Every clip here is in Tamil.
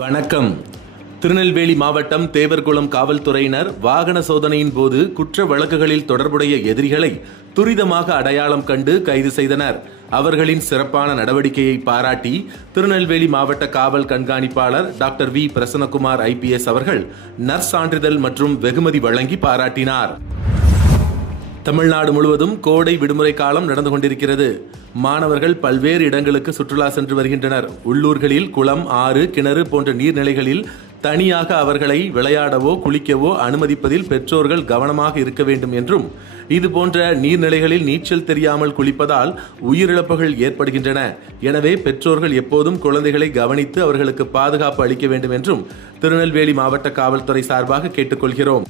வணக்கம். திருநெல்வேலி மாவட்டம் தேவர்குளம் காவல்துறையினர் வாகன சோதனையின் போது குற்ற வழக்குகளில் தொடர்புடைய எதிரிகளை துரிதமாக அடையாளம் கண்டு கைது செய்தனர். அவர்களின் சிறப்பான நடவடிக்கையை பாராட்டி திருநெல்வேலி மாவட்ட காவல் கண்காணிப்பாளர் டாக்டர் வி பிரசன்னகுமார் IPS அவர்கள் நற்சான்றிதழ் மற்றும் வெகுமதி வழங்கி பாராட்டினார். தமிழ்நாடு முழுவதும் கோடை விடுமுறை காலம் நடந்து கொண்டிருக்கிறது. மாணவர்கள் பல்வேறு இடங்களுக்கு சுற்றுலா சென்று வருகின்றனர். உள்ளூர்களில் குளம், ஆறு, கிணறு போன்ற நீர்நிலைகளில் தனியாக அவர்களை விளையாடவோ குளிக்கவோ அனுமதிப்பதில் பெற்றோர்கள் கவனமாக இருக்க வேண்டும் என்றும், இதுபோன்ற நீர்நிலைகளில் நீச்சல் தெரியாமல் குளிப்பதால் உயிரிழப்புகள் ஏற்படுகின்றன. எனவே பெற்றோர்கள் எப்போதும் குழந்தைகளை கவனித்து அவர்களுக்கு பாதுகாப்பு அளிக்க வேண்டும் என்றும் திருநெல்வேலி மாவட்ட காவல்துறை சார்பாக கேட்டுக்கொள்கிறோம்.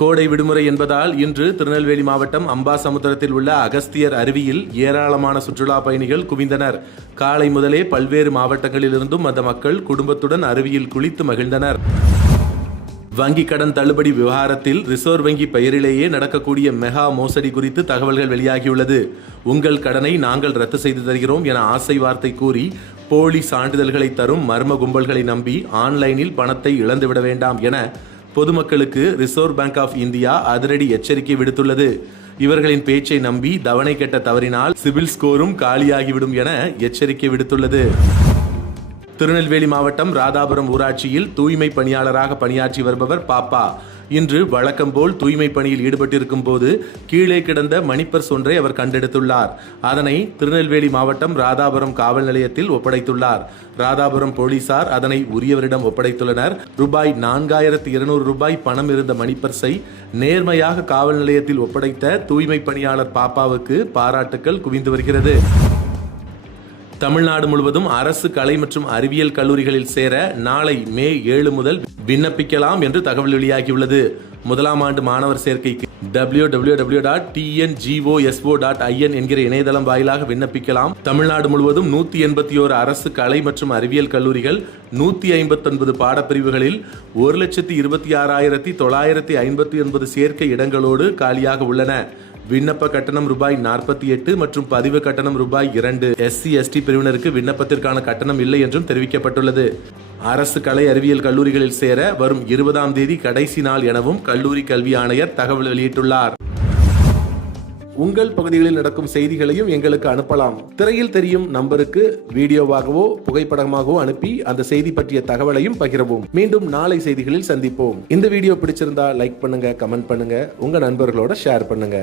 கோடை விடுமுறை என்பதால் இன்று திருநெல்வேலி மாவட்டம் அம்பாசமுத்திரத்தில் உள்ள அகஸ்தியர் அருவியில் ஏராளமான சுற்றுலா பயணிகள் குவிந்தனர். காலை முதலே பல்வேறு மாவட்டங்களிலிருந்தும் அந்த மக்கள் குடும்பத்துடன் அருவியில் குளித்து மகிழ்ந்தனர். வங்கி கடன் தள்ளுபடி விவகாரத்தில் ரிசர்வ் வங்கி பெயரிலேயே நடக்கக்கூடிய மெகா மோசடி குறித்து தகவல்கள் வெளியாகியுள்ளது. உங்கள் கடனை நாங்கள் ரத்து செய்து தருகிறோம் என ஆசை வார்த்தை கூறி போலி சான்றிதழ்களை தரும் மர்ம கும்பல்களை நம்பி ஆன்லைனில் பணத்தை இழந்துவிட வேண்டாம் என பொதுமக்களுக்கு ரிசர்வ் பேங்க் ஆஃப் இந்தியா அதிரடி எச்சரிக்கை விடுத்துள்ளது. இவர்களின் பேச்சை நம்பி தவணை கட்ட தவறினால் சிபில் ஸ்கோரும் காலியாகிவிடும் என எச்சரிக்கை விடுத்துள்ளது. திருநெல்வேலி மாவட்டம் ராதாபுரம் ஊராட்சியில் தூய்மை பணியாளராக பணியாற்றி வருபவர் பாப்பா இன்று வழக்கம் போல் தூய்மை பணியில் ஈடுபட்டிருக்கும் போது கீழே கிடந்த மணிப்பர்ஸ் ஒன்றை அவர் கண்டெடுத்துள்ளார். அதனை திருநெல்வேலி மாவட்டம் ராதாபுரம் காவல் நிலையத்தில் ஒப்படைத்துள்ளார். ராதாபுரம் போலீசார் அதனை உரியவரிடம் ஒப்படைத்துள்ளனர். ரூபாய் 4200 பணம் இருந்த மணிப்பர்ஸை நேர்மையாக காவல் நிலையத்தில் ஒப்படைத்த தூய்மை பணியாளர் பாப்பாவுக்கு பாராட்டுக்கள் குவிந்து வருகிறது. தமிழ்நாடு முழுவதும் அரசு கலை மற்றும் அறிவியல் கல்லூரிகளில் சேர நாளை மே 7 முதல் விண்ணப்பிக்கலாம் என்று தகவல் வெளியாகியுள்ளது. முதலாம் ஆண்டு மாணவர் சேர்க்கைக்கு www.tngosvo.in என்கிற இணையதளம் வாயிலாக விண்ணப்பிக்கலாம். தமிழ்நாடு முழுவதும் 181 அரசு கலை மற்றும் அறிவியல் கல்லூரிகள் 159 பாடப்பிரிவுகளில் 1,26,959 சேர்க்கை இடங்களோடு காலியாக உள்ளன. விண்ணப்ப கட்டணம் ரூபாய் 48 மற்றும் பதிவு கட்டணம் ரூபாய் 2. SC/ST பிரிவினருக்கு விண்ணப்பத்திற்கான கட்டணம் இல்லை என்றும் தெரிவிக்கப்பட்டுள்ளது. அரசு கலை அறிவியல் கல்லூரிகளில் சேர வரும் 20ஆம் தேதி கடைசி நாள் எனவும் கல்லூரி கல்வி ஆணையர் தகவல் வெளியிட்டுள்ளார். உங்கள் பகுதிகளில் நடக்கும் செய்திகளையும் எங்களுக்கு அனுப்பலாம். திரையில் தெரியும் நம்பருக்கு வீடியோவாகவோ புகைப்படமாகவோ அனுப்பி அந்த செய்தி பற்றிய தகவலையும் பகிரவும். மீண்டும் நாளை செய்திகளில் சந்திப்போம். இந்த வீடியோ பிடிச்சிருந்தா லைக் பண்ணுங்க, கமெண்ட் பண்ணுங்க, உங்க நண்பர்களோட ஷேர் பண்ணுங்க.